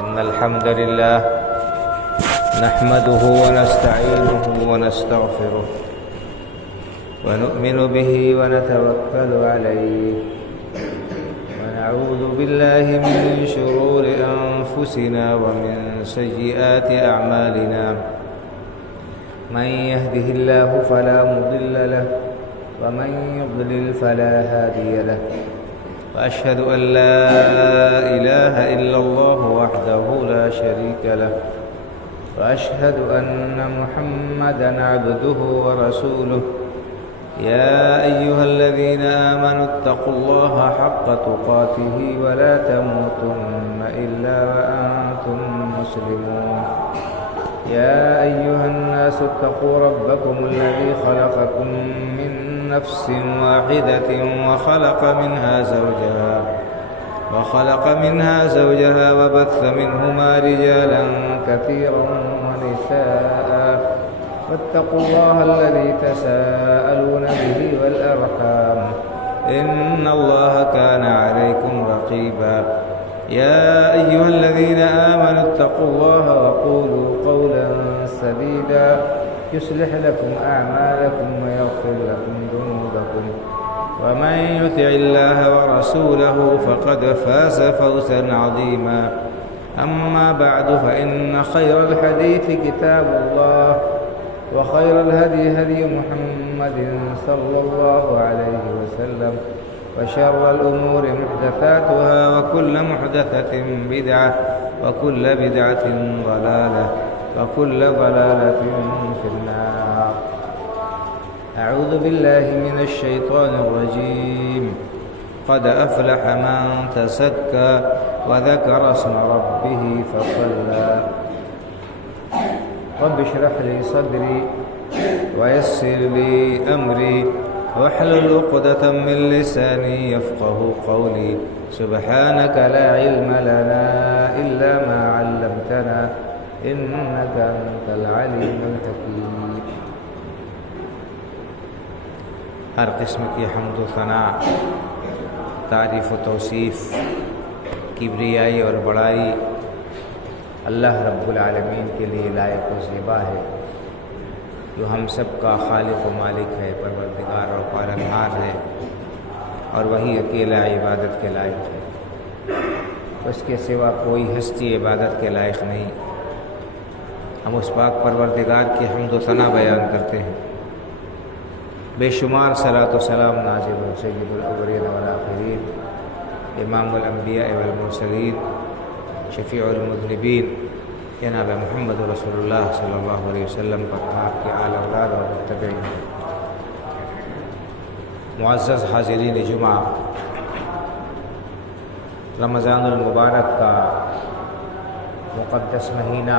إن الحمد لله نحمده ونستعينه ونستغفره ونؤمن به ونتوكل عليه ونعوذ بالله من شرور أنفسنا ومن سيئات أعمالنا من يهده الله فلا مضل له ومن يضلل فلا هادي له وأشهد أن لا إله إلا الله وحده لا شريك له وأشهد أن محمدًا عبده ورسوله يا أيها الذين آمنوا اتقوا الله حق تقاته ولا تموتن إلا وأنتم مسلمون يا أيها الناس اتقوا ربكم الذي خلقكم من نفس واحدة وخلق منها زوجها وبث منهما رجالا كثيرا ونساء واتقوا الله الذي تساءلون به والأرحام إن الله كان عليكم رقيبا يا أيها الذين آمنوا اتقوا الله وقولوا قولا سديدا يصلح لكم أعمالكم ويغفر لكم ذنوبكم ومن يطع الله ورسوله فقد فاز فوزا عظيما أما بعد فإن خير الحديث كتاب الله وخير الهدي هدي محمد صلى الله عليه وسلم وشر الأمور محدثاتها وكل محدثة بدعة وكل بدعة ضلالة وكل ضلالة في النار أعوذ بالله من الشيطان الرجيم قد أفلح من تزكى وذكر اسم ربه فصلى رب اشرح لي صدري ويسر لي أمري واحلل عقدة من لساني يفقه قولي سبحانك لا علم لنا إلا ما علمتنا إنك أنت العليم الحكيم ہر قسم کی حمد و ثنا، تعریف و توصیف، کبریائی اور بڑائی اللہ رب العالمین کے لیے لائق و زیبا ہے، جو ہم سب کا خالق و مالک ہے، پروردگار اور پالنہار ہے، اور وہی اکیلا عبادت کے لائق ہے، اس کے سوا کوئی ہستی عبادت کے لائق نہیں۔ ہم اس پاک پروردگار کی حمد و ثنا بیان کرتے ہیں، بے شمار صلاۃ و سلام نازل ہو سید الاولین والآخرین، امام الانبیاء والمرسلین، شفیع المذنبین جناب محمد رسول اللہ صلی اللہ علیہ وسلم پر، آپ کے آل اولاد اور متبعین۔ معزز حاضرین جمعہ، رمضان المبارک کا مقدس مہینہ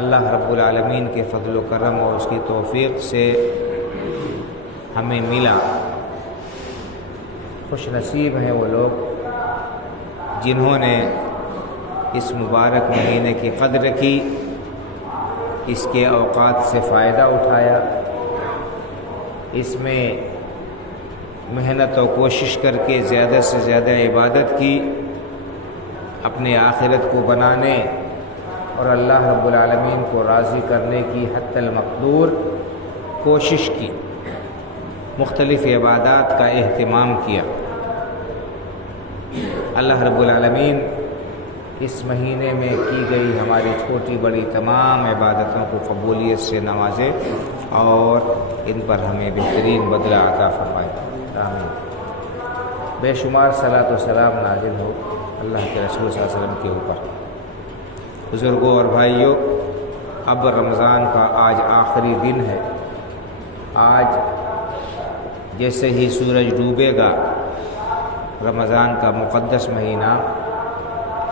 اللہ رب العالمین کے فضل و کرم اور اس کی توفیق سے ہمیں ملا۔ خوش نصیب ہیں وہ لوگ جنہوں نے اس مبارک مہینے کی قدر کی، اس کے اوقات سے فائدہ اٹھایا، اس میں محنت و کوشش کر کے زیادہ سے زیادہ عبادت کی، اپنے آخرت کو بنانے اور اللہ رب العالمین کو راضی کرنے کی حتی المقدور کوشش کی، مختلف عبادات کا اہتمام کیا۔ اللہ رب العالمین اس مہینے میں کی گئی ہماری چھوٹی بڑی تمام عبادتوں کو قبولیت سے نوازے اور ان پر ہمیں بہترین بدلہ عطا فرمائے، آمین۔ بے شمار صلاۃ و سلام نازل ہو اللہ کے رسول صلی اللہ علیہ وسلم کے اوپر۔ بزرگوں اور بھائیوں، اب رمضان کا آج آخری دن ہے۔ آج جیسے ہی سورج ڈوبے گا رمضان کا مقدس مہینہ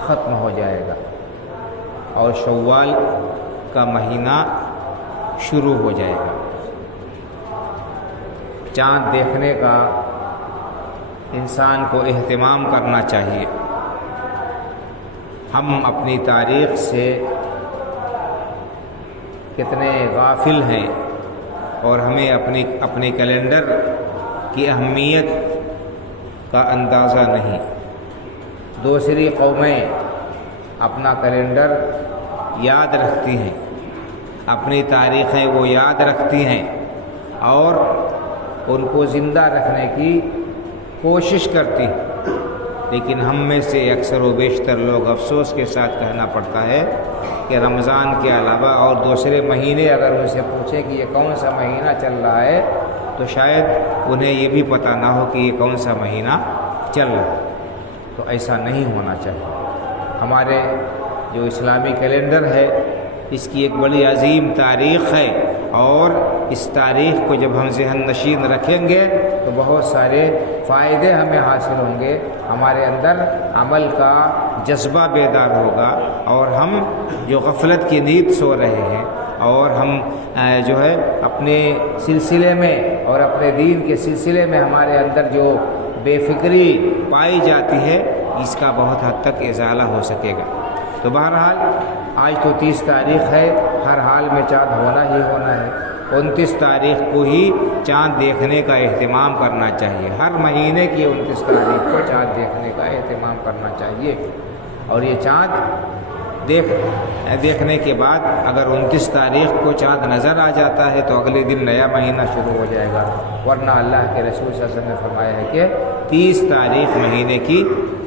ختم ہو جائے گا اور شوال کا مہینہ شروع ہو جائے گا۔ چاند دیکھنے کا انسان کو اہتمام کرنا چاہیے۔ ہم اپنی تاریخ سے کتنے غافل ہیں اور ہمیں اپنے کیلنڈر کی اہمیت کا اندازہ نہیں۔ دوسری قومیں اپنا کیلنڈر یاد رکھتی ہیں، اپنی تاریخیں وہ یاد رکھتی ہیں اور ان کو زندہ رکھنے کی کوشش کرتی ہیں، لیکن ہم میں سے اکثر و بیشتر لوگ افسوس کے ساتھ کہنا پڑتا ہے کہ رمضان کے علاوہ اور دوسرے مہینے اگر ان سے پوچھیں کہ یہ کون سا مہینہ چل رہا ہے تو شاید انہیں یہ بھی پتہ نہ ہو کہ یہ کون سا مہینہ چل رہا ہے۔ تو ایسا نہیں ہونا چاہیے۔ ہمارے جو اسلامی کیلنڈر ہے اس کی ایک بڑی عظیم تاریخ ہے، اور اس تاریخ کو جب ہم ذہن نشین رکھیں گے تو بہت سارے فائدے ہمیں حاصل ہوں گے، ہمارے اندر عمل کا جذبہ بیدار ہوگا، اور ہم جو غفلت کی نیند سو رہے ہیں اور ہم جو ہے اپنے سلسلے میں اور اپنے دین کے سلسلے میں ہمارے اندر جو بے فکری پائی جاتی ہے اس کا بہت حد تک ازالہ ہو سکے گا۔ تو بہرحال آج تو 30 تاریخ ہے، ہر حال میں چاند ہونا ہی ہونا ہے۔ 29 تاریخ کو ہی چاند دیکھنے کا اہتمام کرنا چاہیے، ہر مہینے کی 29 تاریخ کو چاند دیکھنے کا اہتمام کرنا چاہیے، اور یہ چاند دیکھنے کے بعد اگر 29 تاریخ کو چاند نظر آ جاتا ہے تو اگلے دن نیا مہینہ شروع ہو جائے گا، ورنہ اللہ کے رسول صلی اللہ علیہ وسلم نے فرمایا ہے کہ 30 تاریخ مہینے کی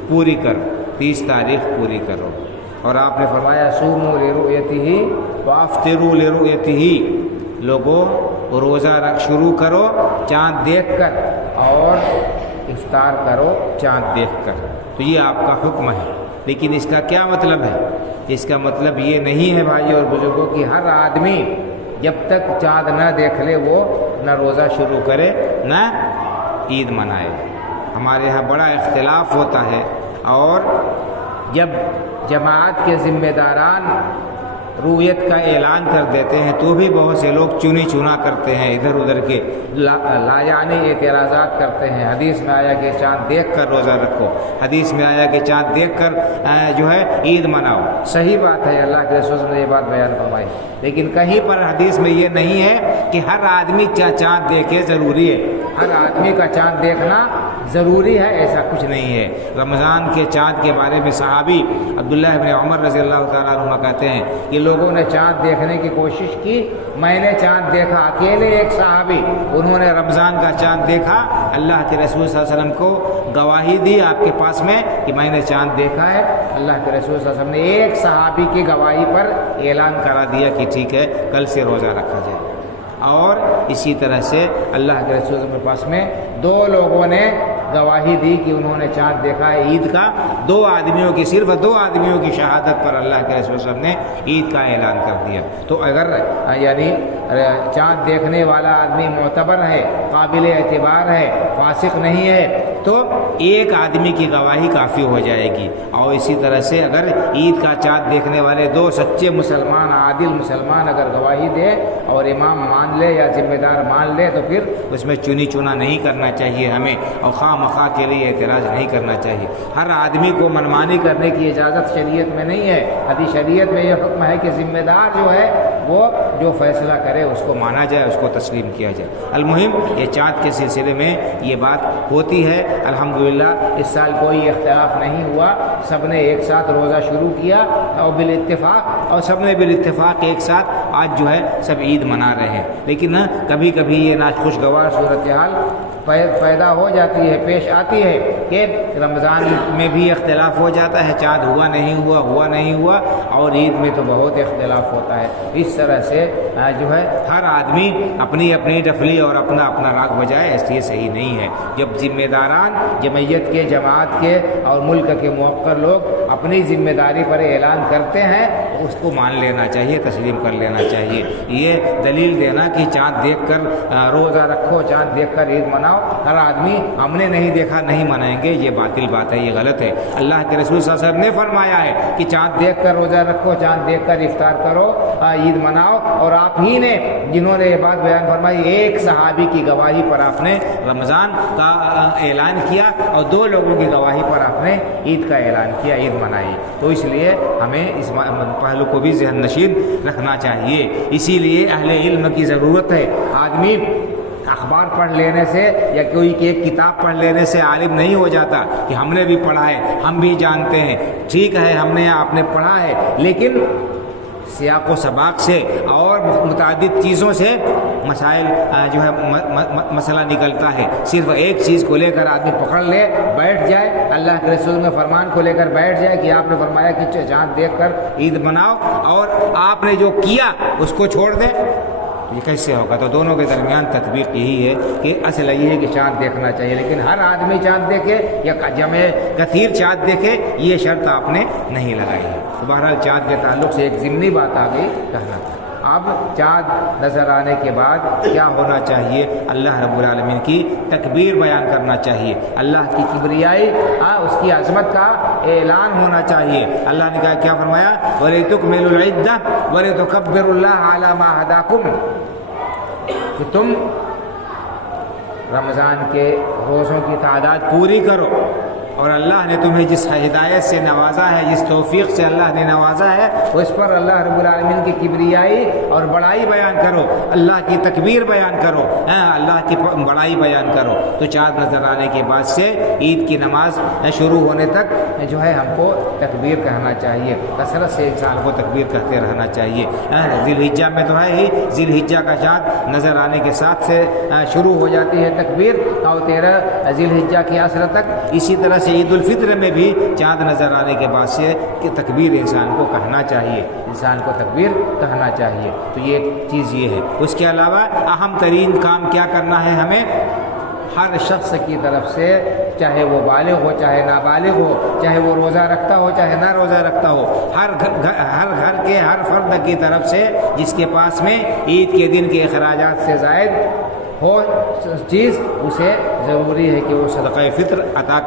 پوری کرو، 30 تاریخ پوری کرو، اور آپ نے فرمایا صوموا لرؤیتہ وافطروا لرؤیتہ، لوگوں روزہ رکھ شروع کرو چاند دیکھ کر اور افطار کرو چاند دیکھ کر۔ تو یہ آپ کا حکم ہے، لیکن اس کا کیا مطلب ہے؟ اس کا مطلب یہ نہیں ہے بھائی اور بزرگوں کہ ہر آدمی جب تک چاند نہ دیکھ لے وہ نہ روزہ شروع کرے نہ عید منائے۔ ہمارے یہاں بڑا اختلاف ہوتا ہے، اور جب جماعت کے ذمہ داران رویت کا اعلان کر دیتے ہیں تو بھی بہت سے لوگ چنی چنا کرتے ہیں، ادھر ادھر کے لایعنی اعتراضات کرتے ہیں۔ حدیث میں آیا کہ چاند دیکھ کر روزہ رکھو، حدیث میں آیا کہ چاند دیکھ کر جو ہے عید مناؤ۔ صحیح بات ہے، اللہ کے رسول نے یہ بات بیان فرمائی، لیکن کہیں پر حدیث میں یہ نہیں ہے کہ ہر آدمی چاند دیکھے ضروری ہے، ہر آدمی کا چاند دیکھنا ضروری ہے، ایسا کچھ نہیں ہے۔ رمضان کے چاند کے بارے میں صحابی عبداللہ ابن عمر رضی اللہ تعالیٰ عنہ کہتے ہیں کہ لوگوں نے چاند دیکھنے کی کوشش کی، میں نے چاند دیکھا، اکیلے ایک صحابی انہوں نے رمضان کا چاند دیکھا، اللہ کے رسول صلی اللہ علیہ وسلم کو گواہی دی آپ کے پاس میں کہ میں نے چاند دیکھا ہے۔ اللہ کے رسول صلی اللہ علیہ وسلم نے ایک صحابی کی گواہی پر اعلان کرا دیا کہ ٹھیک ہے کل سے روزہ رکھا جائے، اور اسی طرح سے اللہ کے رسول کے پاس میں 2 لوگوں نے گواہی دی کہ انہوں نے چاند دیکھا ہے عید کا، 2 آدمیوں کی، صرف 2 آدمیوں کی شہادت پر اللہ کے رسول صلی اللہ علیہ وسلم نے عید کا اعلان کر دیا۔ تو اگر یعنی چاند دیکھنے والا آدمی معتبر ہے، قابل اعتبار ہے، فاسق نہیں ہے، تو ایک آدمی کی گواہی کافی ہو جائے گی۔ اور اسی طرح سے اگر عید کا چاند دیکھنے والے 2 سچے مسلمان، عادل مسلمان اگر گواہی دے اور امام مان لے یا ذمہ دار مان لے تو پھر اس میں چنی چنا نہیں کرنا چاہیے ہمیں، اور خواہ مخواہ کے لیے اعتراض نہیں کرنا چاہیے۔ ہر آدمی کو منمانی کرنے کی اجازت شریعت میں نہیں ہے، حدیث شریعت میں یہ حکم ہے کہ ذمہ دار جو ہے وہ جو فیصلہ کرے اس کو مانا جائے، اس کو تسلیم کیا جائے۔ المہم یہ چاند کے سلسلے میں یہ بات ہوتی ہے۔ الحمدللہ اس سال کوئی اختلاف نہیں ہوا، سب نے ایک ساتھ روزہ شروع کیا اور بالاتفاق، اور سب نے بالاتفاق ایک ساتھ آج جو ہے سب عید منا رہے ہیں۔ لیکن کبھی کبھی یہ ناخوشگوار صورتحال پیدا ہو جاتی ہے، پیش آتی ہے کہ رمضان میں بھی اختلاف ہو جاتا ہے، چاند ہوا نہیں ہوا، ہوا نہیں ہوا، اور عید میں تو بہت اختلاف ہوتا ہے۔ اس طرح سے جو ہے ہر آدمی اپنی اپنی ڈفلی اور اپنا اپنا راگ بجائے، اس لیے صحیح نہیں ہے۔ جب ذمہ داران جمعیت کے، جماعت کے اور ملک کے موقر لوگ اپنی ذمہ داری پر اعلان کرتے ہیں اس کو مان لینا چاہیے، تسلیم کر لینا چاہیے۔ یہ دلیل دینا کہ چاند دیکھ کر روزہ رکھو، چاند دیکھ کر عید مناؤ، ہر آدمی ہم نے نہیں دیکھا نہیں منائیں گے، یہ باطل بات ہے، یہ غلط ہے۔ اللہ کے رسول صلی اللہ علیہ وسلم نے فرمایا ہے کہ چاند دیکھ کر روزہ رکھو، چاند دیکھ کر افطار کرو، عید مناؤ، اور آپ ہی نے جنہوں نے یہ بات بیان فرمائی، ایک صحابی کی گواہی پر آپ نے رمضان کا اعلان کیا اور 2 لوگوں کی گواہی پر آپ نے عید کا اعلان کیا، عید منائی۔ تو اس لیے ہمیں اس پہلو کو بھی ذہن نشین رکھنا چاہیے۔ اسی لیے اہل علم کی ضرورت ہے۔ آدمی اخبار پڑھ لینے سے یا کوئی ایک کتاب پڑھ لینے سے عالم نہیں ہو جاتا کہ ہم نے بھی پڑھا ہے، ہم بھی جانتے ہیں۔ ٹھیک ہے، ہم نے آپ نے پڑھا ہے، لیکن سیاق و سباق سے اور متعدد چیزوں سے مسائل جو ہے مسئلہ نکلتا ہے۔ صرف ایک چیز کو لے کر آدمی پکڑ لے بیٹھ جائے، اللہ کے رسول کے فرمان کو لے کر بیٹھ جائے کہ آپ نے فرمایا کہ چاند دیکھ کر عید مناؤ، اور آپ نے جو کیا اس کو چھوڑ دیں، یہ کیسے ہوگا؟ تو دونوں کے درمیان تطبیق یہی ہے کہ اصل یہ ہے کہ چاند دیکھنا چاہیے، لیکن ہر آدمی چاند دیکھے یا جمع کثیر چاند دیکھے یہ شرط آپ نے نہیں لگائی ہے۔ تو بہرحال چاند کے تعلق سے ایک ضمنی بات آ گئی کہنا تھا۔ اب چاند نظر آنے کے بعد کیا ہونا چاہیے؟ اللہ رب العالمین کی تکبیر بیان کرنا چاہیے، اللہ کی کبریائی اس کی عظمت کا اعلان ہونا چاہیے۔ اللہ نے کہا، کیا فرمایا؟ وَلِتُكْمِلُوا الْعِدَّةَ وَلِتُكَبِّرُوا اللَّهَ عَلَى مَا هَدَاكُمْ، کہ تم رمضان کے روزوں کی تعداد پوری کرو، اور اللہ نے تمہیں جس ہدایت سے نوازا ہے، جس توفیق سے اللہ نے نوازا ہے، اس پر اللہ رب العالمین کی کبریائی اور بڑائی بیان کرو، اللہ کی تکبیر بیان کرو، اللہ کی بڑائی بیان کرو۔ تو چاند نظر آنے کے بعد سے عید کی نماز شروع ہونے تک جو ہے ہم کو تکبیر کہنا چاہیے، کثرت سے انسان کو تکبیر کہتے رہنا چاہیے۔ ذی الحجہ میں تو ہے ہی، ذی الحجہ کا چاند نظر آنے کے ساتھ سے شروع ہو جاتی ہے تکبیر، اور 13 ذی الحجہ کی عصر تک۔ اسی طرح سے عید الفطر میں بھی چاند نظر آنے کے بعد سے کہ تکبیر انسان کو کہنا چاہیے، انسان کو تکبیر کہنا چاہیے۔ تو یہ چیز یہ ہے۔ اس کے علاوہ اہم ترین کام کیا کرنا ہے ہمیں؟ ہر شخص کی طرف سے، چاہے وہ بالغ ہو چاہے نابالغ ہو، چاہے وہ روزہ رکھتا ہو چاہے نہ روزہ رکھتا ہو، ہر گھر کے ہر فرد کی طرف سے جس کے پاس میں عید کے دن کے اخراجات سے زائد ہو چیز، اسے ضروری ہے کہ وہ صدقہ فطر ادا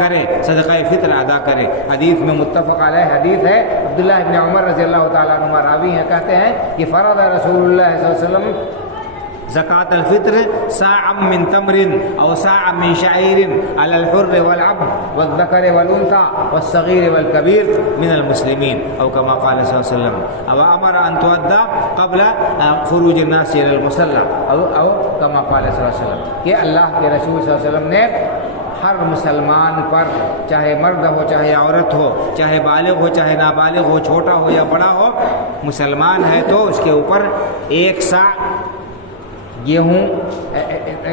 کرے، صدقہ فطر ادا کرے۔ حدیث میں متفق علیہ حدیث ہے، عبداللہ ابن عمر رضی اللہ تعالیٰ عنہ راوی ہیں، کہتے ہیں کہ فرض رسول اللہ صلی اللہ علیہ وسلم زکاة الفطر صاع من تمر او صاع من شعير على الحر والعبد والذكر والانثى والصغير والكبير من المسلمين او كما قال صلى الله عليه وسلم، او امر ان تؤدى قبل خروج الناس الى المصلى او كما قال صلى الله عليه وسلم، کہ اللہ کے رسول صلی اللہ علیہ وسلم نے ہر مسلمان پر، چاہے مرد ہو چاہے عورت ہو، چاہے بالغ ہو چاہے نابالغ ہو، چھوٹا ہو یا بڑا ہو، مسلمان ہے تو اس کے اوپر 1 سا گیہوں،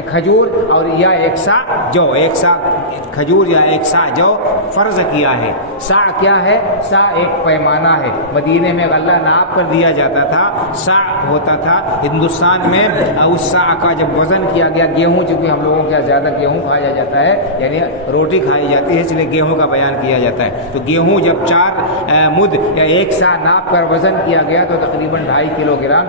کھجور اور یا 1 سا جو، 1 سا کھجور یا 1 سا جو فرض کیا ہے۔ سا کیا ہے؟ سا ایک پیمانہ ہے۔ مدینے میں غلہ ناپ کر دیا جاتا تھا، سا ہوتا تھا۔ ہندوستان میں اس سا کا جب وزن کیا گیا، گیہوں، چونکہ ہم لوگوں کے زیادہ گیہوں کھایا جاتا ہے، یعنی روٹی کھائی جاتی ہے، اس لیے گیہوں کا بیان کیا جاتا ہے۔ تو گیہوں جب 4 مد یا 1 سا ناپ کر وزن کیا گیا تو تقریباً 2.5 کلو گرام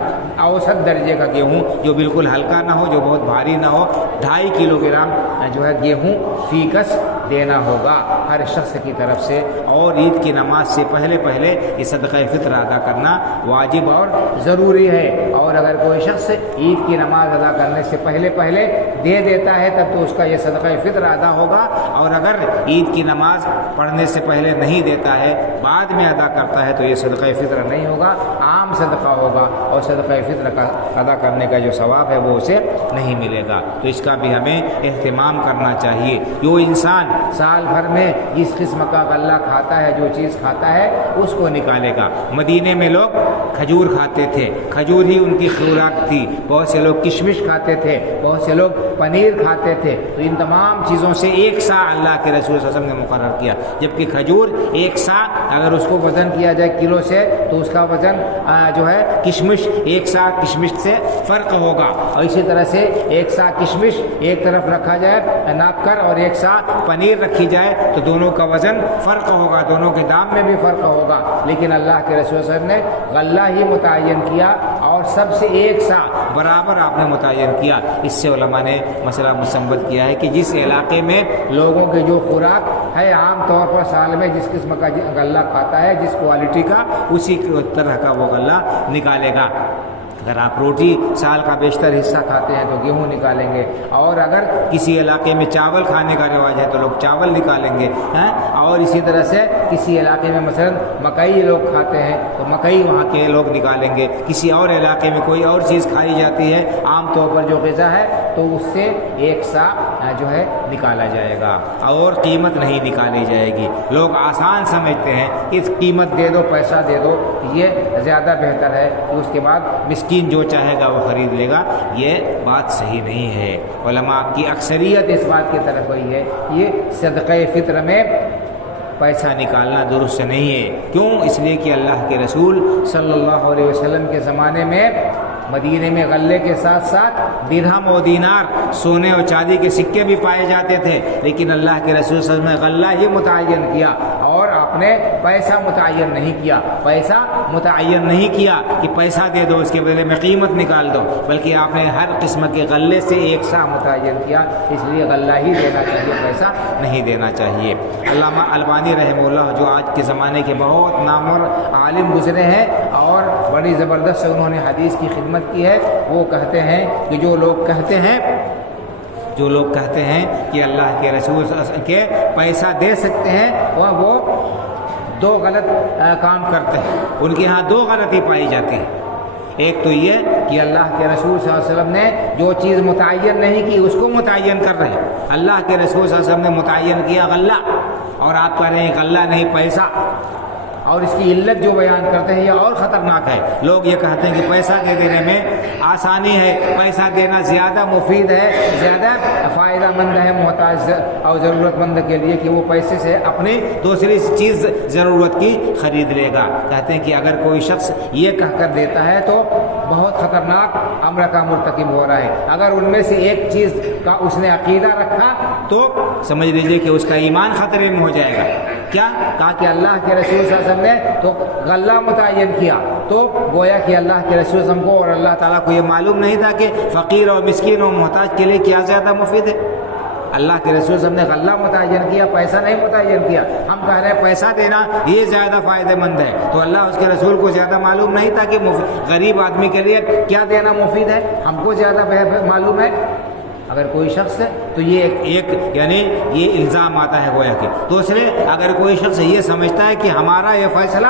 اوسط درجے کا گیہوں، جو بالکل ہلکا نہ ہو، جو بہت بھاری نہ ہو، 2.5 کلو گرام جو ہے گیہوں فی کس دینا ہوگا ہر شخص کی طرف سے۔ اور عید کی نماز سے پہلے یہ صدقہ فطر ادا کرنا واجب اور ضروری ہے۔ اور اگر کوئی شخص عید کی نماز ادا کرنے سے پہلے دے دیتا ہے تب تو اس کا یہ صدقہ فطر ادا ہوگا، اور اگر عید کی نماز پڑھنے سے پہلے نہیں دیتا ہے، بعد میں ادا کرتا ہے، تو یہ صدقہ فطر نہیں ہوگا، عام صدقہ ہوگا، اور صدقہ فطر کا ادا کرنے کا جو ثواب ہے وہ اسے نہیں ملے گا۔ تو اس کا بھی ہمیں اہتمام کرنا چاہیے۔ جو انسان سال بھر میں جس قسم کا غلہ کھاتا ہے، جو چیز کھاتا ہے، اس کو نکالے گا۔ مدینے میں لوگ کھجور کھاتے تھے، کھجور ہی ان کی خوراک تھی۔ بہت سے لوگ کشمش کھاتے تھے، بہت سے لوگ پنیر کھاتے تھے۔ تو ان تمام چیزوں سے 1 سا اللہ کے رسول صلی اللہ علیہ وسلم نے مقرر کیا، جبکہ کھجور 1 سا اگر اس کو وزن کیا جائے کلو سے تو اس کا وزن جو ہے کشمش 1 سا کشمش سے فرق ہوگا۔ اور اسی طرح سے 1 سا کشمش ایک طرف رکھا جائے ناپ کر اور 1 سا پنیر رکھی جائے تو دونوں کا وزن فرق ہوگا، دونوں کے دام میں بھی فرق ہوگا۔ لیکن اللہ کے رسول صلی اللہ علیہ وسلم نے غلہ ہی متعین کیا اور سب سے 1 سا برابر آپ نے متعین کیا۔ اس سے علماء نے مسئلہ مستنبط کیا ہے کہ جس علاقے میں لوگوں کی جو خوراک ہے، عام طور پر سال میں جس قسم کا غلہ کھاتا ہے، جس کوالٹی کا، اسی طرح کا وہ غلہ نکالے گا۔ اگر آپ روٹی سال کا بیشتر حصہ کھاتے ہیں تو گیہوں نکالیں گے، اور اگر کسی علاقے میں چاول کھانے کا رواج ہے تو لوگ چاول نکالیں گے، اور اسی طرح سے کسی علاقے میں مثلا مکئی لوگ کھاتے ہیں تو مکئی وہاں کے لوگ نکالیں گے، کسی اور علاقے میں کوئی اور چیز کھائی جاتی ہے عام طور پر جو غذا ہے تو اس سے ایک سا جو ہے نکالا جائے گا اور قیمت نہیں نکالی جائے گی۔ لوگ آسان سمجھتے ہیں کہ قیمت دے دو، پیسہ دے دو، یہ زیادہ بہتر ہے، اس کے بعد مسکین جو چاہے گا وہ خرید لے گا۔ یہ بات صحیح نہیں ہے۔ علماء کی اکثریت اس بات کی طرف گئی ہے یہ صدقہ فطر میں پیسہ نکالنا درست نہیں ہے۔ کیوں؟ اس لیے کہ اللہ کے رسول صلی اللہ علیہ وسلم کے زمانے میں مدینے میں غلے کے ساتھ ساتھ درہم و دینار، سونے اور چاندی کے سکے بھی پائے جاتے تھے، لیکن اللہ کے رسول صلی اللہ علیہ وسلم نے غلہ ہی متعین کیا اور آپ نے پیسہ متعین نہیں کیا۔ پیسہ متعین نہیں کیا کہ پیسہ دے دو اس کے بدلے میں قیمت نکال دو، بلکہ آپ نے ہر قسم کے غلے سے ایک سا متعین کیا، اس لیے غلہ ہی دینا چاہیے، پیسہ نہیں دینا چاہیے۔ علامہ البانی رحمہ اللہ جو آج کے زمانے کے بہت نامور عالم گزرے ہیں اور بڑی زبردست انہوں نے حدیث کی خدمت کی ہے، وہ کہتے ہیں کہ جو لوگ کہتے ہیں کہ اللہ کے رسول کے پیسہ دے سکتے ہیں وہ دو غلط کام کرتے ہیں۔ ان کے ہاں دو غلطی پائی جاتی ہے۔ ایک تو یہ کہ اللہ کے رسول صلی اللہ علیہ وسلم نے جو چیز متعین نہیں کی اس کو متعین کر رہے ہیں۔ اللہ کے رسول صلی اللہ علیہ وسلم نے متعین کیا غلہ، اور آپ کہہ رہے ہیں غلہ نہیں پیسہ، اور اس کی علت جو بیان کرتے ہیں یہ اور خطرناک ہے۔ لوگ یہ کہتے ہیں کہ پیسہ دے دینے میں آسانی ہے، پیسہ دینا زیادہ مفید ہے، زیادہ فائدہ مند ہے محتاج اور ضرورت مند کے لیے کہ وہ پیسے سے اپنی دوسری چیز ضرورت کی خرید لے گا۔ کہتے ہیں کہ اگر کوئی شخص یہ کہہ کر دیتا ہے تو بہت خطرناک امر کا مرتکب ہو رہا ہے۔ اگر ان میں سے ایک چیز کا اس نے عقیدہ رکھا تو سمجھ لیجیے کہ اس کا ایمان خطرے میں ہو جائے گا۔ کیا کہا کہ اللہ کے رسول صلی اللہ علیہ وسلم نے تو غلہ متعین کیا، تو گویا کہ اللہ کے رسول صلی اللہ علیہ وسلم کو اور اللہ تعالیٰ کو یہ معلوم نہیں تھا کہ فقیر اور مسکین اور محتاج کے لیے کیا زیادہ مفید ہے۔ اللہ کے رسول صلی اللہ علیہ وسلم نے غلہ متعین کیا، پیسہ نہیں متعین کیا۔ ہم کہہ رہے ہیں پیسہ دینا یہ زیادہ فائدہ مند ہے، تو اللہ اس کے رسول کو زیادہ معلوم نہیں تھا کہ غریب آدمی کے لیے کیا دینا مفید ہے؟ ہم کو زیادہ معلوم ہے۔ اگر کوئی شخص تو یہ ایک یعنی یہ الزام آتا ہے گویا کہ۔ دوسرے اگر کوئی شخص یہ سمجھتا ہے کہ ہمارا یہ فیصلہ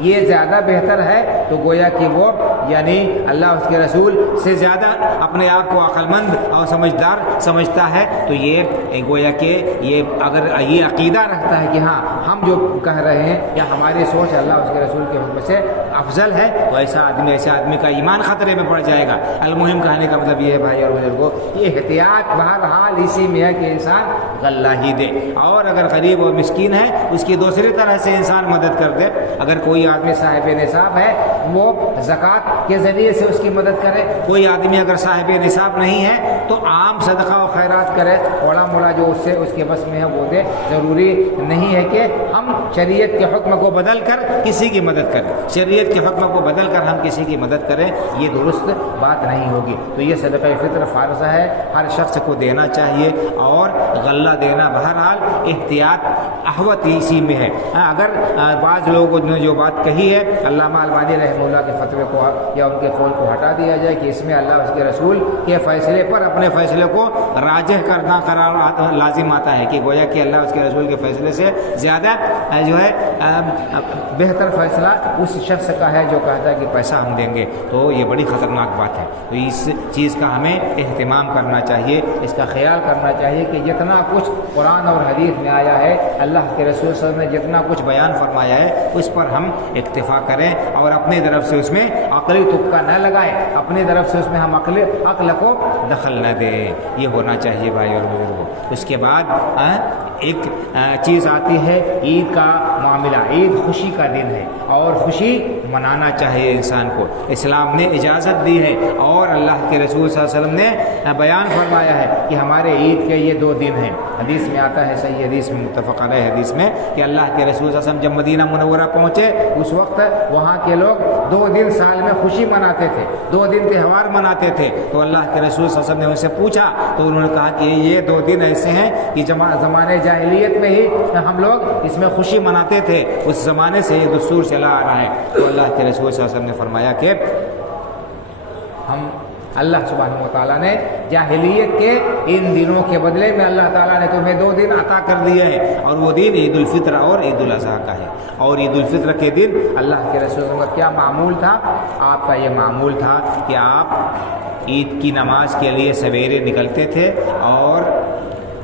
یہ زیادہ بہتر ہے تو گویا کہ وہ یعنی اللہ اس کے رسول سے زیادہ اپنے آپ کو عقل مند اور سمجھدار سمجھتا ہے، تو یہ گویا کہ یہ اگر یہ عقیدہ رکھتا ہے کہ ہاں ہم جو کہہ رہے ہیں یا ہماری سوچ اللہ اس کے رسول کے حکم سے افضل ہے، تو ایسے آدمی کا ایمان خطرے میں پڑ جائے گا۔ المہم کہنے کا مطلب یہ ہے بھائی اور بزرگوں، یہ احتیاط بہرحال اسی میں ہے کہ انسان غلہ ہی دے، اور اگر غریب اور مسکین ہے اس کی دوسری طرح سے انسان مدد کر دے۔ اگر کوئی آدمی صاحب نصاب ہے وہ زکوٰۃ کے ذریعے سے اس کی مدد کرے، کوئی آدمی اگر صاحب نصاب نہیں ہے تو عام صدقہ و خیرات کرے، تھوڑا موڑا جو اس کے بس میں ہے وہ دے۔ ضروری نہیں ہے کہ ہم شریعت کے حکم کو بدل کر کسی کی مدد کریں، شریعت کے حکم کو بدل کر ہم کسی کی مدد کریں، یہ درست بات نہیں ہوگی۔ تو یہ صدقہ فطر فرض ہے، ہر شخص کو دینا چاہیے، اور غلہ دینا بہرحال احتیاط احوط اسی میں ہے۔ اگر بعض لوگوں نے جو بات کہی ہے علامہ البانی رحمہ اللہ کے فتوے کو یا ان کے قول کو ہٹا دیا جائے کہ اس میں اللہ اس کے رسول کے فیصلے پر اپنے فیصلے کو راجح کرنا قرار لازم آتا ہے، کہ گویا کہ اللہ اس کے رسول کے فیصلے سے زیادہ جو ہے بہتر فیصلہ اس شخص کا ہے جو کہتا ہے کہ پیسہ ہم دیں گے، تو یہ بڑی خطرناک بات ہے۔ تو اس چیز کا ہمیں اہتمام کرنا چاہیے، اس کا خیال کرنا چاہیے کہ جتنا کچھ قرآن اور حدیث میں آیا ہے، اللہ کے رسول صلی اللہ علیہ وسلم نے جتنا کچھ بیان فرمایا ہے اس پر ہم اکتفا کریں، اور اپنی طرف سے اس میں عقلی تکہ نہ لگائیں، اپنی طرف سے اس میں ہم عقل کو دخل نہ دیں۔ یہ ہونا چاہیے بھائی اور بزرگوں۔ اس کے بعد ایک چیز آتی ہے عید کا معاملہ۔ عید خوشی کا دن ہے اور خوشی منانا چاہیے انسان کو، اسلام نے اجازت دی ہے، اور اللہ کے رسول صلی اللہ علیہ وسلم نے بیان فرمایا ہے کہ ہمارے عید کے یہ 2 دن ہیں۔ حدیث میں آتا ہے، صحیح حدیث میں، متفق علیہ حدیث میں، کہ اللہ کے رسول صلی اللہ علیہ وسلم جب مدینہ منورہ پہنچے اس وقت وہاں کے لوگ 2 دن سال میں خوشی مناتے تھے، 2 دن تہوار مناتے تھے۔ تو اللہ کے رسول صلی اللہ علیہ وسلم نے ان سے پوچھا تو انہوں نے کہا کہ یہ 2 دن ایسے ہیں کہ زمانے جاہلیت میں ہی ہم لوگ اس میں خوشی مناتے تھے، اس زمانے سے یہ دستور چلا آ رہا ہے۔ تو اللہ کے رسول صلی اللہ علیہ وسلم نے فرمایا کہ ہم اللہ سبحانہ و تعالیٰ نے جاہلیت کے ان دنوں کے بدلے میں اللہ تعالیٰ نے تمہیں 2 دن عطا کر دیے ہیں، اور وہ دن عید الفطر اور عید الاضحیٰ کا ہے۔ اور عید الفطر کے دن اللہ کے رسول کا کیا معمول تھا؟ آپ کا یہ معمول تھا کہ آپ عید کی نماز کے لیے سویرے نکلتے تھے، اور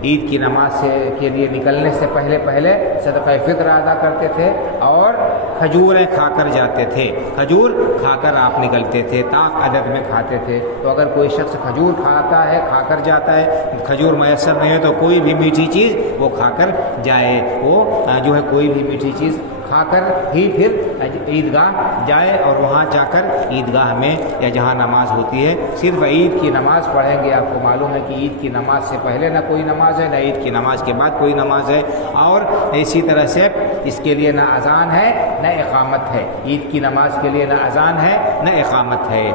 عید کی نماز کے لیے نکلنے سے پہلے صدقہ فطر ادا کرتے تھے، اور کھجوریں کھا کر جاتے تھے۔ کھجور کھا کر آپ نکلتے تھے، طاق عدد میں کھاتے تھے۔ تو اگر کوئی شخص کھجور کھا کر جاتا ہے، کھجور میسر نہیں ہے تو کوئی بھی میٹھی چیز وہ کھا کر جائے، وہ جو ہے کوئی بھی میٹھی چیز کھا کر ہی پھر عیدگاہ جائے، اور وہاں جا کر عیدگاہ میں یا جہاں نماز ہوتی ہے صرف عید کی نماز پڑھیں گے۔ آپ کو معلوم ہے کہ عید کی نماز سے پہلے نہ کوئی نماز ہے، نہ عید کی نماز کے بعد کوئی نماز ہے، اور اسی طرح سے اس کے لیے نہ اذان ہے نہ اقامت ہے۔ عید کی نماز کے لیے نہ اذان ہے نہ اقامت ہے،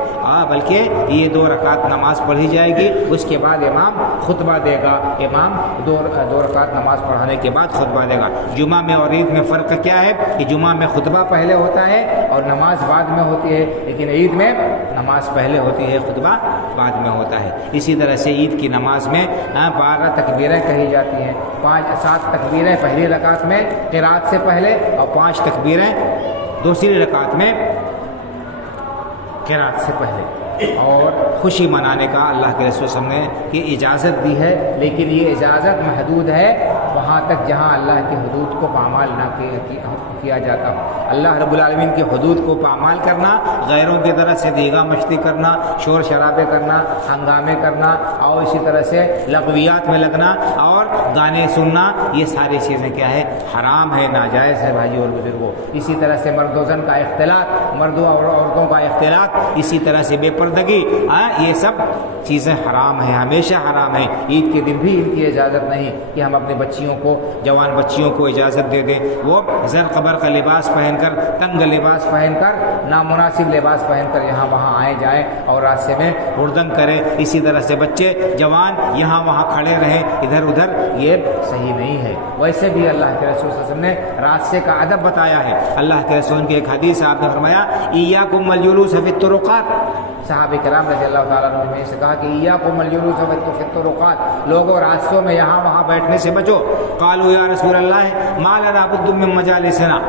بلکہ یہ 2 رکعت نماز پڑھی جائے گی، اس کے بعد امام خطبہ دے گا۔ امام 2 رکعت نماز پڑھانے کے بعد خطبہ دے گا۔ جمعہ میں اور عید میں فرق کیا ہے کہ جمعہ میں خطبہ پہلے ہوتا ہے اور نماز بعد میں ہوتی ہے، لیکن عید میں نماز پہلے ہوتی ہے، خطبہ بعد میں ہوتا ہے۔ اسی طرح سے عید کی نماز میں 12 تکبیریں کہی جاتی ہیں، 7 تکبیریں پہلی رکعت میں قرات سے پہلے، اور 5 تکبیریں دوسری رکعت میں قرات سے پہلے۔ اور خوشی منانے کا اللہ کے رسول صلی اللہ علیہ وسلم نے یہ اجازت دی ہے، لیکن یہ اجازت محدود ہے وہاں تک جہاں اللہ کی حدود کو پامال نہ کیا جاتا ہو۔ اللہ رب العالمین کی حدود کو پامال کرنا، غیروں کی طرح سے دیگا مشتی کرنا، شور شرابے کرنا، ہنگامے کرنا، اور اسی طرح سے لغویات میں لگنا اور گانے سننا، یہ ساری چیزیں کیا ہے؟ حرام ہے، ناجائز ہے بھائی اور بزرگوں۔ اسی طرح سے مرد و زن کا اختلاط، مردوں اور عورتوں کا اختلاط، اسی طرح سے بے پردگی، یہ سب چیزیں حرام ہیں، ہمیشہ حرام ہیں۔ عید کے دن بھی ان کی اجازت نہیں کہ ہم اپنے بچیوں کو، جوان بچیوں کو اجازت دے دیں وہ زر قبر کا لباس پہن کر، تنگ لباس پہن کر، نامناسب لباس پہن کر یہاں وہاں آئے جائیں اور راستے میں ہردنگ کریں۔ اسی طرح سے بچے جوان یہاں وہاں کھڑے رہیں ادھر ادھر، یہ صحیح نہیں ہے۔ ویسے بھی اللہ کے رسول صلی اللہ علیہ وسلم نے راستے کا ادب بتایا ہے۔ اللہ کے رسول کی ایک حدیث آپ نے فرمایا ایاکم والجلوس فی الطرقات، صحابہ کرام رضی اللہ تعالیٰ عنہ نے سے کہا کہ ایاکم الجلوس فی الطرقات، لوگوں راستوں میں یہاں وہاں بیٹھنے سے بچو۔ قالوا یا رسول اللہ ما لنا بد من مجالسنا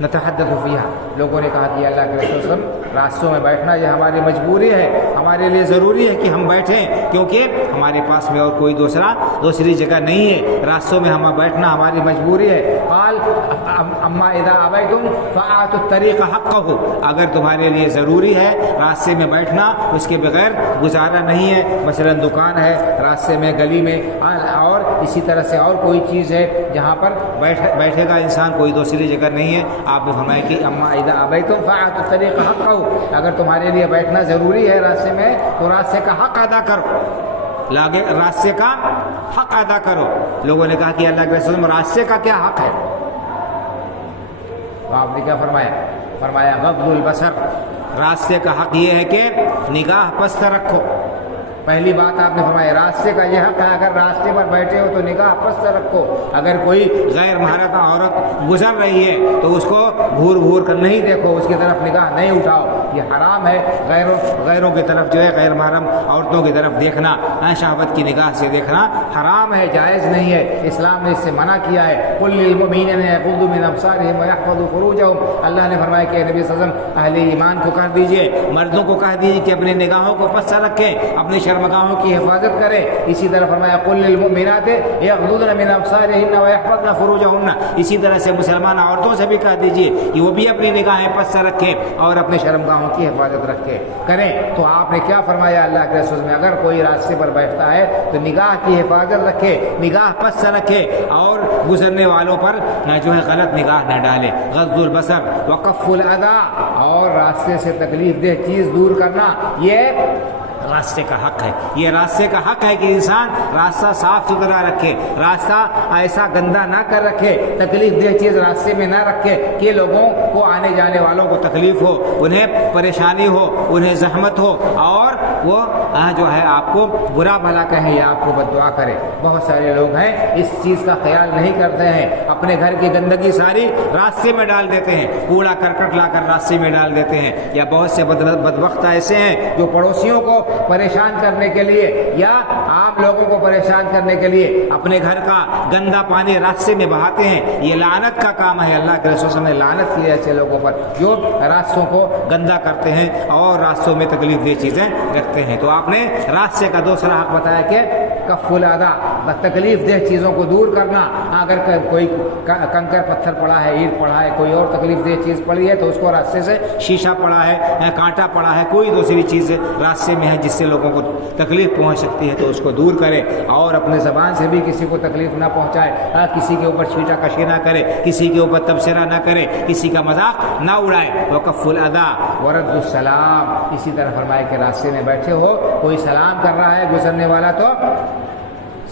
نتحدث فیہا، لوگوں نے کہا کہ اللہ کے رسول صلی اللہ علیہ وسلم راستوں میں بیٹھنا یہ ہماری مجبوری ہے، ہمارے لیے ضروری ہے کہ ہم بیٹھیں، کیونکہ ہمارے پاس میں اور کوئی دوسری جگہ نہیں ہے، راستوں میں ہم بیٹھنا ہماری مجبوری ہے۔ قال اما اذا ابیتم فآتوا الطریق حقہ، اگر تمہارے لیے ضروری ہے راستے میں بیٹھنا، اس کے بغیر گزارا نہیں ہے، مثلا دکان ہے راستے میں، گلی میں، اور اسی طرح سے اور کوئی چیز ہے جہاں پر بیٹھے گا انسان، کوئی دوسری جگہ نہیں ہے، آپ نے فرمایا کہ اما اذا ابیتم فآتوا الطریق حقہ، اگر تمہارے لیے بیٹھنا ضروری ہے راستے میں تو راستے کا حق ادا کرو، راستے کا حق ادا کرو۔ لوگوں نے کہا کہ اللہ کے رسول راستے کا کیا حق ہے؟ تو آپ نے کیا فرمایا غض البصر، راستے کا حق یہ ہے کہ نگاہ پست رکھو۔ پہلی بات آپ نے فرمایا راستے کا یہ حق ہے، اگر راستے پر بیٹھے ہو تو نگاہ پست رکھو، اگر کوئی غیر محرم عورت گزر رہی ہے تو اس کو گھور کر نہیں دیکھو، اس کی طرف نگاہ نہیں اٹھاؤ، یہ حرام ہے۔ غیروں کی طرف جو ہے غیر محرم عورتوں کی طرف دیکھنا، شہوت کی نگاہ سے دیکھنا حرام ہے، جائز نہیں ہے، اسلام نے اس سے منع کیا ہے۔ قل للمؤمنین یغضوا من ابصارهم ويحفظوا فروجهم، اللہ نے فرمایا کہ نبی صلی اللہ علیہ وسلم اہل ایمان کو کہہ دیجئے، مردوں کو کہہ دیجئے کہ اپنی نگاہوں کو پست رکھیں، اپنی شرمگاہوں کی حفاظت کریں۔ اسی طرح فرمایا قل للمؤمنات یغضضن من ابصارهن ويحفظن فروجهن، اسی طرح سے مسلمان عورتوں سے بھی کہہ دیجئے کہ وہ بھی اپنی نگاہیں پست رکھیں اور اپنے شرمگاہوں کی حفاظت کریں۔ تو آپ نے کیا فرمایا اللہ کے رسول میں؟ اگر کوئی راستے پر بیٹھتا ہے تو نگاہ کی حفاظت رکھے، نگاہ پست رکھے، اور گزرنے والوں پر جو ہے غلط نگاہ نہ ڈالے۔ غض البصر وکف الاذی، اور راستے سے تکلیف دہ چیز دور کرنا، یہ راستے کا حق ہے، یہ راستے کا حق ہے کہ انسان راستہ صاف ستھرا رکھے، راستہ ایسا گندا نہ کر رکھے، تکلیف دہ چیز راستے میں نہ رکھے کہ لوگوں کو آنے جانے والوں کو تکلیف ہو، انہیں پریشانی ہو، انہیں زحمت ہو، اور وہ جو ہے آپ کو برا بھلا کہیں یا آپ کو بد دعا کرے۔ بہت سارے لوگ ہیں اس چیز کا خیال نہیں کرتے ہیں، اپنے گھر کی گندگی ساری راستے میں ڈال دیتے ہیں، کوڑا کرکٹ لا کر راستے میں ڈال دیتے ہیں، یا بہت سے بدبخت ایسے ہیں جو پڑوسیوں کو پریشان کرنے کے لیے یا عام لوگوں کو پریشان کرنے کے لیے اپنے گھر کا گندا پانی راستے میں بہاتے ہیں۔ یہ لعنت کا کام ہے، اللہ کے رسول صلی اللہ علیہ وسلم نے لعنت کی ہے ایسے لوگوں پر جو راستوں کو گندا کرتے ہیں اور راستوں میں تکلیف دہ چیزیں رکھتے ہیں۔ تو آپ نے راستے کا دوسرا حق بتایا کہ کف الاذی، تکلیف دہ چیزوں کو دور کرنا۔ اگر کوئی کنکر پتھر پڑا ہے، اینٹ پڑا ہے، کوئی اور تکلیف دہ چیز پڑی ہے تو اس کو راستے سے، شیشہ پڑا ہے، کانٹا پڑا ہے، کوئی دوسری چیز راستے میں ہے جس سے لوگوں کو تکلیف پہنچ سکتی ہے تو اس کو دور کرے، اور اپنے زبان سے بھی کسی کو تکلیف نہ پہنچائے، کسی کے اوپر چھیٹا کشی نہ کرے، کسی کے اوپر تبصرہ نہ کرے، کسی کا مذاق نہ اڑائے۔ وکف الاذی ورد السلام، اسی طرح فرمائے کہ راستے میں بیٹھے ہو، کوئی سلام کر رہا ہے گزرنے والا تو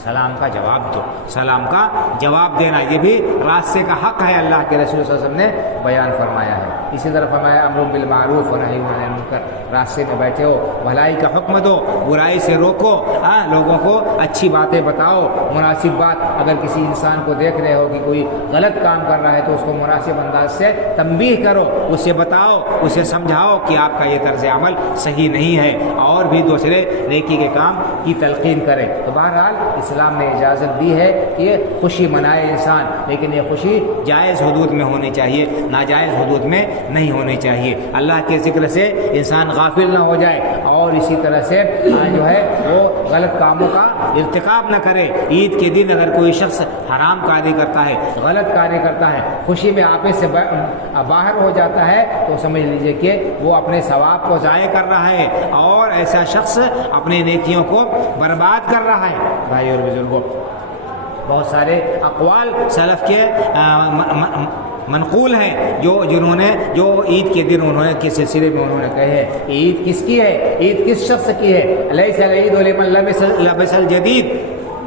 سلام کا جواب دو، سلام کا جواب دینا یہ بھی راستے کا حق ہے، اللہ کے رسول صلی اللہ علیہ وسلم نے بیان فرمایا ہے۔ اسی طرح فرمایا امر بالمعروف ونہی عن المنکر، راستے میں بیٹھے ہو بھلائی کا حکم دو، برائی سے روکو، لوگوں کو اچھی باتیں بتاؤ، مناسب بات، اگر کسی انسان کو دیکھ رہے ہو کہ کوئی غلط کام کر رہا ہے تو اس کو مناسب انداز سے تنبیہ کرو، اسے بتاؤ، اسے سمجھاؤ کہ آپ کا یہ طرز عمل صحیح نہیں ہے، اور بھی دوسرے نیکی کے کام کی تلقین کرے۔ تو بہرحال اسلام نے اجازت دی ہے کہ خوشی منائے انسان، لیکن یہ خوشی جائز حدود میں ہونی چاہیے، ناجائز حدود میں نہیں ہونی چاہیے۔ اللہ کے ذکر سے انسان غافل نہ ہو جائے، اور اسی طرح سے جو ہے وہ غلط کاموں کا ارتکاب نہ کرے۔ عید کے دن اگر کوئی شخص حرام کاری کرتا ہے، غلط کاری کرتا ہے، خوشی میں آپے سے باہر ہو جاتا ہے تو سمجھ لیجئے کہ وہ اپنے ثواب کو ضائع کر رہا ہے، اور ایسا شخص اپنے نیکیوں کو برباد کر رہا ہے۔ بھائی اور بزرگوں، بہت سارے اقوال سلف کے منقول ہیں جنہوں نے جو عید کے دن انہوں نے کے سلسلے میں انہوں نے کہے ہیں عید کس کی ہے، عید کس شخص کی ہے؟ لیس العید لمن لبس الجدید،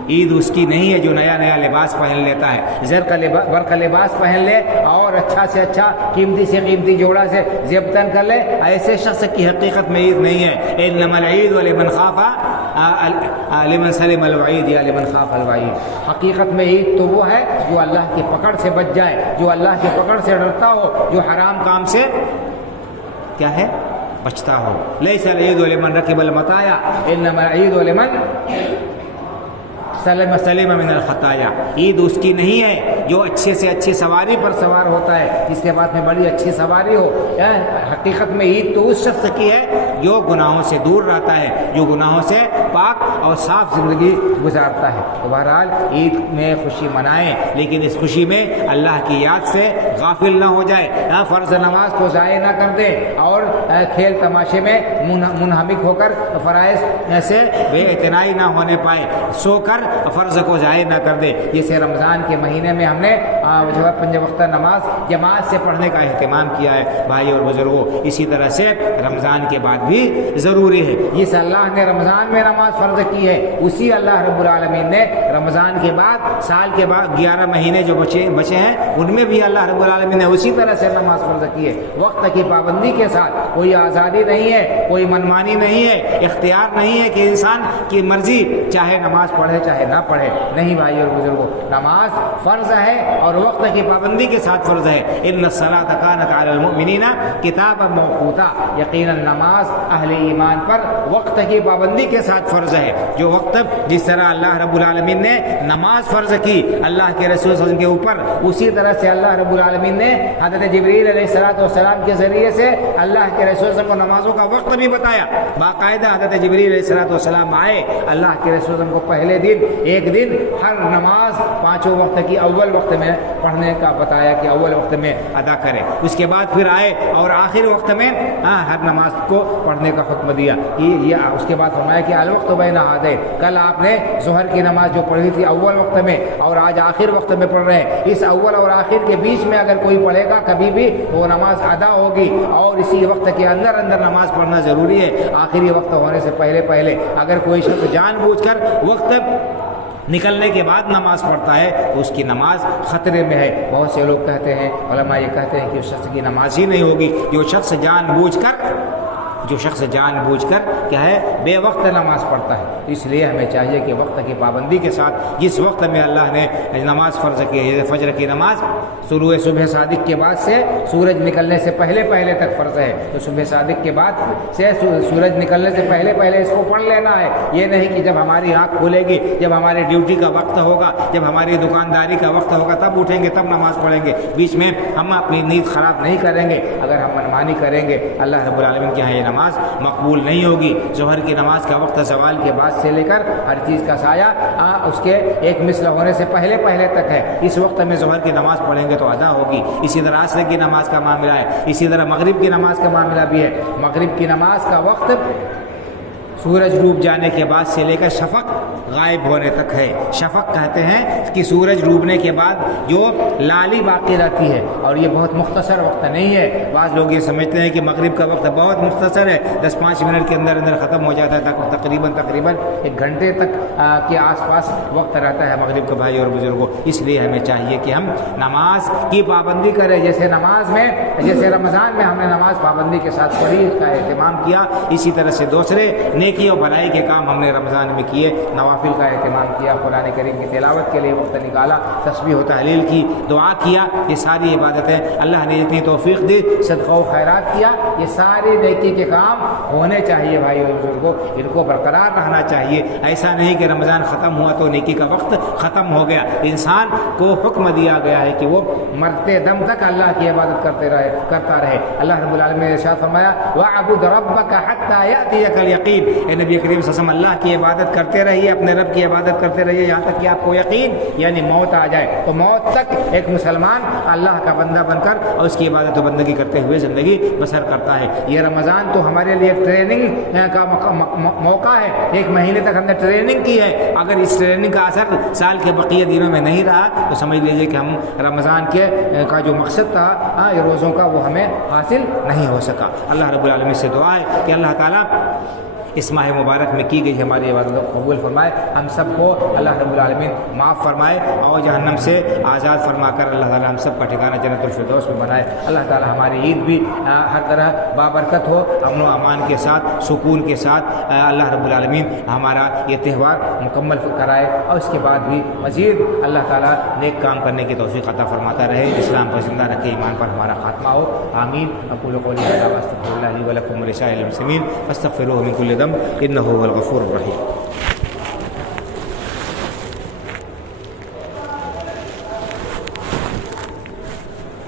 عید اس کی نہیں ہے جو نیا نیا لباس پہن لیتا ہے، زر کا لباس پہن لے اور اچھا سے اچھا، قیمتی سے قیمتی جوڑا سے زیب تن کر لے، ایسے شخص کی حقیقت میں عید نہیں ہے۔ انما العید لمن خاف لمن سلم الوعید یا لمن خاف الوعید، حقیقت میں عید تو وہ ہے جو اللہ کی پکڑ سے بچ جائے، جو اللہ کی پکڑ سے ڈرتا ہو، جو حرام کام سے کیا ہے بچتا ہو۔ لیس العید لمن رکب المطایا انما العید لمن سلم من الخطایا، عید اس کی نہیں ہے جو اچھے سے اچھی سواری پر سوار ہوتا ہے، جس کے بعد میں بڑی اچھی سواری ہو۔ حقیقت میں عید تو اس شخص کی ہے جو گناہوں سے دور رہتا ہے، جو گناہوں سے پاک اور صاف زندگی گزارتا ہے۔ تو بہرحال عید میں خوشی منائیں، لیکن اس خوشی میں اللہ کی یاد سے غافل نہ ہو جائے، فرض نماز کو ضائع نہ کر دیں، اور کھیل تماشے میں منہمک ہو کر فرائض سے بے اعتنائی نہ ہونے پائے، سو کر فرض کو ضائع نہ کر دے۔ جیسے رمضان کے مہینے میں ہم نے جو ہے 5 وقتہ نماز جماعت سے پڑھنے کا اہتمام کیا ہے بھائی اور بزرگوں، اسی طرح سے رمضان کے بعد بھی ضروری ہے۔ جس اللہ نے رمضان میں نماز فرض کی ہے، اسی اللہ رب العالمین نے رمضان کے بعد سال کے بعد 11 مہینے جو بچے ہیں ان میں بھی اللہ رب العالمین نے اسی طرح سے نماز فرض کی ہے، وقت کی پابندی کے ساتھ۔ کوئی آزادی نہیں ہے، کوئی منمانی نہیں ہے، اختیار نہیں ہے کہ انسان کی مرضی چاہے نماز پڑھے چاہے نہ پڑھے، نہیں بھائی اور بزرگوں، نماز فرض ہے اور وقت کی پابندی کے ساتھ فرض ہے۔ ان الصلاۃ کانت علی المؤمنین کتابا موقوتا، یقیناً نماز اہل ایمان پر وقت کی پابندی کے ساتھ فرض ہے۔ جو وقت جس طرح اللہ رب العالمین نے نماز فرض کی اللہ کے رسول صلی اللہ علیہ وسلم کے اوپر، اسی طرح سے اللہ رب العالمین نے حضرت جبریل علیہ السلام کے ذریعے سے اللہ کے رسول صلی اللہ علیہ وسلم کو نمازوں کا وقت بھی بتایا۔ باقاعدہ حضرت جبریل علیہ السلام آئے، اللہ کے رسول صلی اللہ علیہ وسلم کو پہلے دن ایک دن ہر نماز پانچوں وقت کی اول وقت میں پڑھنے کا بتایا کہ اول وقت میں ادا کرے، اس کے بعد پھر آئے اور آخر وقت میں ہر نماز کو پڑھنے کا حکم دیا۔ یہ اس کے بعد فرمایا کہ الوقت بین ہذین، کل آپ نے ظہر کی نماز جو پڑھی تھی اول وقت میں اور آج آخر وقت میں پڑھ رہے ہیں، اس اول اور آخر کے بیچ میں اگر کوئی پڑھے گا کبھی بھی وہ نماز ادا ہوگی، اور اسی وقت کے اندر نماز پڑھنا ضروری ہے۔ آخری وقت ہونے سے پہلے اگر کوئی شخص جان بوجھ کر وقت نکلنے کے بعد نماز پڑھتا ہے تو اس کی نماز خطرے میں ہے۔ بہت سے لوگ کہتے ہیں، علماء یہ کہتے ہیں کہ اس شخص کی نماز ہی نہیں ہوگی جو شخص جان بوجھ کر کیا ہے بے وقت نماز پڑھتا ہے۔ اس لیے ہمیں چاہیے کہ وقت کی پابندی کے ساتھ جس وقت میں اللہ نے نماز فرض کی ہے، فجر کی نماز شروع صبح صادق کے بعد سے سورج نکلنے سے پہلے تک فرض ہے، تو صبح صادق کے بعد سے سورج نکلنے سے پہلے اس کو پڑھ لینا ہے۔ یہ نہیں کہ جب ہماری آنکھ کھلے گی، جب ہماری ڈیوٹی کا وقت ہوگا، جب ہماری دکانداری کا وقت ہوگا تب اٹھیں گے، تب نماز پڑھیں گے۔ بیچ میں ہم اپنی نیند خراب نہیں کریں گے۔ اگر ہم منمانی کریں گے اللہ رب العالمین کے یہاں یہ نماز مقبول نہیں ہوگی۔ ظہر کی نماز کا وقت زوال کے بعد سے لے کر ہر چیز کا سایہ اس کے ایک مثل ہونے سے پہلے تک ہے۔ اس وقت میں ظہر کی نماز پڑھیں گے تو ادا ہوگی۔ اسی طرح عصر کی نماز کا معاملہ ہے، اسی طرح مغرب کی نماز کا معاملہ بھی ہے۔ مغرب کی نماز کا وقت سورج ڈوب جانے کے بعد سے لے کر شفق غائب ہونے تک ہے۔ شفق کہتے ہیں کہ سورج ڈوبنے کے بعد جو لالی باقی رہتی ہے، اور یہ بہت مختصر وقت نہیں ہے۔ بعض لوگ یہ سمجھتے ہیں کہ مغرب کا وقت بہت مختصر ہے، 10-5 منٹ کے اندر ختم ہو جاتا ہے، تقریباً 1 گھنٹے تک کے آس پاس وقت رہتا ہے مغرب کا۔ بھائی اور بزرگوں، اس لیے ہمیں چاہیے کہ ہم نماز کی پابندی کریں۔ جیسے رمضان میں ہم نے نماز پابندی کے ساتھ پڑھی، اس کا اہتمام کیا، اسی طرح سے دوسرے نیکی اور بھلائی کے کام ہم نے رمضان میں کیے، نوافل کا اہتمام کیا، قرآن کریم کی تلاوت کے لیے وقت نکالا، تسبیح و تحلیل کی، دعا کیا۔ یہ ساری عبادتیں اللہ نے جتنی توفیق دی، صدقہ و خیرات کیا، یہ ساری نیکی کے کام ہونے چاہیے۔ بھائی اور بزرگوں، ان کو برقرار رہنا چاہیے۔ ایسا نہیں کہ رمضان ختم ہوا تو نیکی کا وقت ختم ہو گیا۔ انسان کو حکم دیا گیا ہے کہ وہ مرتے دم تک اللہ کی عبادت کرتا رہے۔ اللہ رب العالمین نے ارشاد فرمایا وَاعْبُدْ رَبَّكَ حَتَّى يَأْتِيَكَ الْيَقِينُ، اے نبی کریم صلی اللہ علیہ وسلم اللہ کی عبادت کرتے رہیے، اپنے رب کی عبادت کرتے رہیے یہاں تک کہ آپ کو یقین یعنی موت آ جائے۔ تو موت تک ایک مسلمان اللہ کا بندہ بن کر اور اس کی عبادت و بندگی کرتے ہوئے زندگی بسر کرتا ہے۔ یہ رمضان تو ہمارے لیے ٹریننگ کا موقع ہے، 1 مہینے تک ہم نے ٹریننگ کی ہے۔ اگر اس ٹریننگ کا اثر سال کے بقیہ دنوں میں نہیں رہا تو سمجھ لیجئے کہ ہم رمضان کا جو مقصد تھا یہ روزوں کا، وہ ہمیں حاصل نہیں ہو سکا۔ اللہ رب العالمین سے دعا ہے کہ اللہ تعالیٰ اس ماہ مبارک میں کی گئی ہماری عبادت کو قبول فرمائے، ہم سب کو اللہ رب العالمین معاف فرمائے اور جہنم سے آزاد فرما کر اللہ تعالیٰ ہم سب کا ٹھکانہ جنت الفردوس میں بنائے۔ اللہ تعالیٰ ہماری عید بھی ہر طرح بابرکت ہو، امن و امان کے ساتھ، سکون کے ساتھ اللہ رب العالمین ہمارا یہ تہوار مکمل کرائے، اور اس کے بعد بھی مزید اللہ تعالیٰ نیک کام کرنے کی توفیق عطا فرماتا رہے، اسلام پر زندہ رکھے، ایمان پر ہمارا خاتمہ ہو، آمین۔ اقول قولی ھذا واستغفر اللہ لی ولکم ولسائر المسلمین فاستغفروہ من کل ذنب انہ هو الغفور الرحیم۔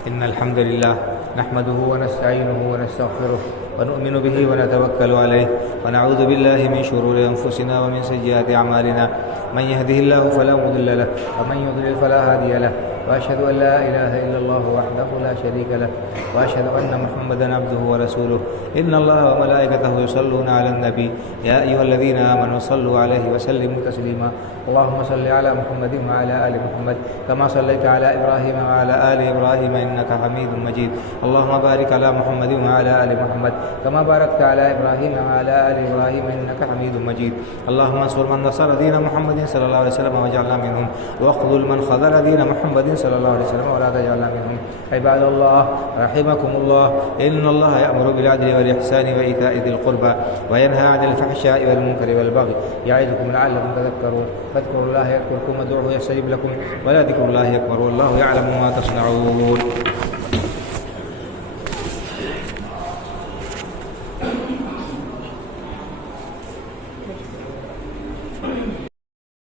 ان الحمد للہ نحمده ونستعینه ونستغفره ونؤمن به ونتوکل علیہ ونعوذ باللہ من شرور انفسنا ومن سیئات اعمالنا من يهده الله فلا مضل له ومن يضلل فلا هادي له وأشهد أن لا إله إلا الله وحده لا شريك له وأشهد أن محمدا عبده ورسوله إن الله وملائكته يصلون على النبي يا أيها الذين آمنوا صلوا عليه وسلموا تسليما اللهم صل على محمد وعلى آل محمد كما صليت على إبراهيم وعلى آل إبراهيم إنك حميد مجيد اللهم بارك على محمد وعلى آل محمد كما باركت على إبراهيم وعلى آل إبراهيم إنك حميد مجيد اللهم انصر من نصر دين محمد صلى الله عليه وسلم واجعلنا منهم واخذل من خذل دين محمد صلى الله عليه وسلم ولا تجعلنا منهم عباد الله رحمكم الله إن الله يأمر بالعدل والإحسان وإيتاء ذي القربى وينهى عن الفحشاء والمنكر والبغي يعظكم لعلكم تذكرون فاذكروا الله يذكركم وادعوه يستجب لكم ولذكر الله أكبر والله يعلم ما تصنعون